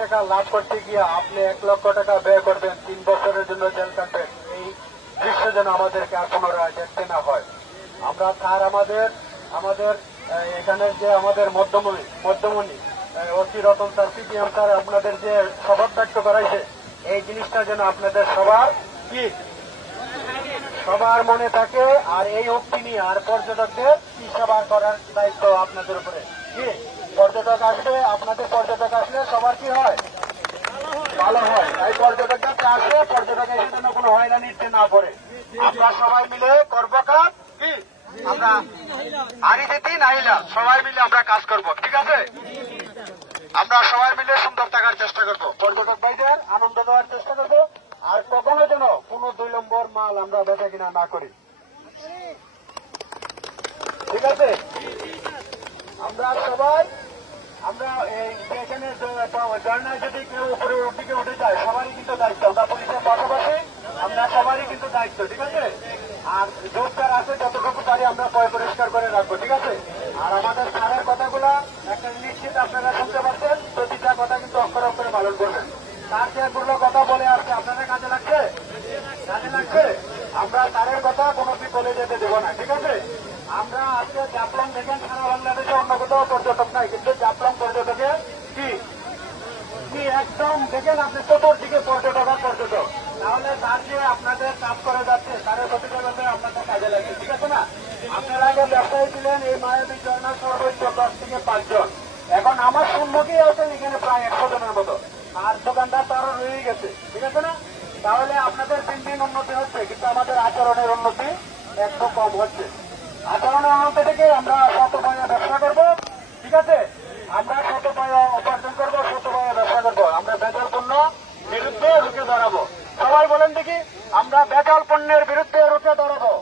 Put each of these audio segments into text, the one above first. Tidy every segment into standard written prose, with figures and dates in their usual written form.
টাকা লাভ করতে গিয়ে আপনি 1 লক্ষ টাকা ব্যয় করবেন, 3 বছরের জন্য জেল কাটবেন, এই দৃশ্য যেন আমাদেরকে আর পুনরায় দেখতে না হয়। আমরা স্যার আমাদের এখানে যে আমাদের মধ্যমণি OC Ratan sir, CPM sir আপনাদের যে শপথ বাক্য করাইছে, এই জিনিসটা যেন আপনাদের সবার মনে থাকে। আর এই উক্তি নিয়ে আর পর্যটকদের কি সেবা করার দায়িত্ব আপনাদের উপরে। কি পর্যটক আসলে সবার কি হয়? ভালো হয়। তাই পর্যটকরা আসলে পর্যটকের জন্য কোনো হয়রানিতে না পড়ে। আমরা সবাই মিলে করবো কাজ কি, আমরা হারি যেতে নাইলা সবাই মিলে আমরা কাজ করব, ঠিক আছে? আমরা সবাই মিলে সুন্দর থাকার চেষ্টা করবো, পর্যটক ভাইদের আনন্দ দেওয়ার চেষ্টা করবো। আর কখনো যেন কোনো 2 নম্বর মাল আমরা বেচা কিনা না করি, ঠিক আছে? আমরা এখানে ঝর্ণায় যদি কেউ উপরে দিকে উঠে যায়, সবারই কিন্তু দায়িত্ব। আমরা পুলিশের পাশাপাশি আমরা সবারই কিন্তু দায়িত্ব, ঠিক আছে? আর জোরদার আছে যতটুকু পারি আমরা পরিষ্কার করে রাখবো, ঠিক আছে? আর আমাদের স্যারের কথাগুলো একটা নিশ্চিত আপনারা শুনতে পাচ্ছেন, প্রতিটা কথা কিন্তু অক্ষরে অক্ষরে পালন করবেন। তার যেগুলো কথা বলে আসছে আপনাদের কাজে লাগছে। আমরা স্যারের কথা কোনো বলে যেতে দেবো না, ঠিক আছে? আমরা আজকে জাফলং দেখেন, সারা বাংলাদেশে অন্য কোথাও পর্যটক নাই, কিন্তু জাফলং পর্যটকে কি একদম দেখেন আপনি চতুর্দিকে পর্যটক। তাহলে তার যে আপনাদের কাজ করে যাচ্ছে, তাদের প্রতিটা ব্যাপারে আপনাদের কাজে লাগছে, ঠিক আছে না? আপনারা আগে ব্যবসায়ী ছিলেন এই মায়াবী ঝর্ণার সর্বোচ্চ 10 থেকে 5 জন, এখন আমার সম্মুখেই আছেন এখানে প্রায় 100 জনের মতো। আর দোকানদার তো আরো রয়ে গেছে, ঠিক আছে না? তাহলে আপনাদের দিন উন্নতি হচ্ছে, কিন্তু আমাদের আচরণের উন্নতি একটু কম হচ্ছে। আচরণের উন্নতি থেকে আমরা শতভাবে ব্যবসা করবো, ঠিক আছে? আমরা শতভাবে উপার্জন করবো, শতভাবে ব্যবসা করবো। আমরা ভেজাল পণ্য বিরুদ্ধে রুখে দাঁড়াবো। সবাই বলেন দেখি, আমরা ভেজাল পণ্যের বিরুদ্ধে রুখে দাঁড়াবো,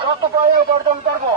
শতভাবে উপার্জন করবো।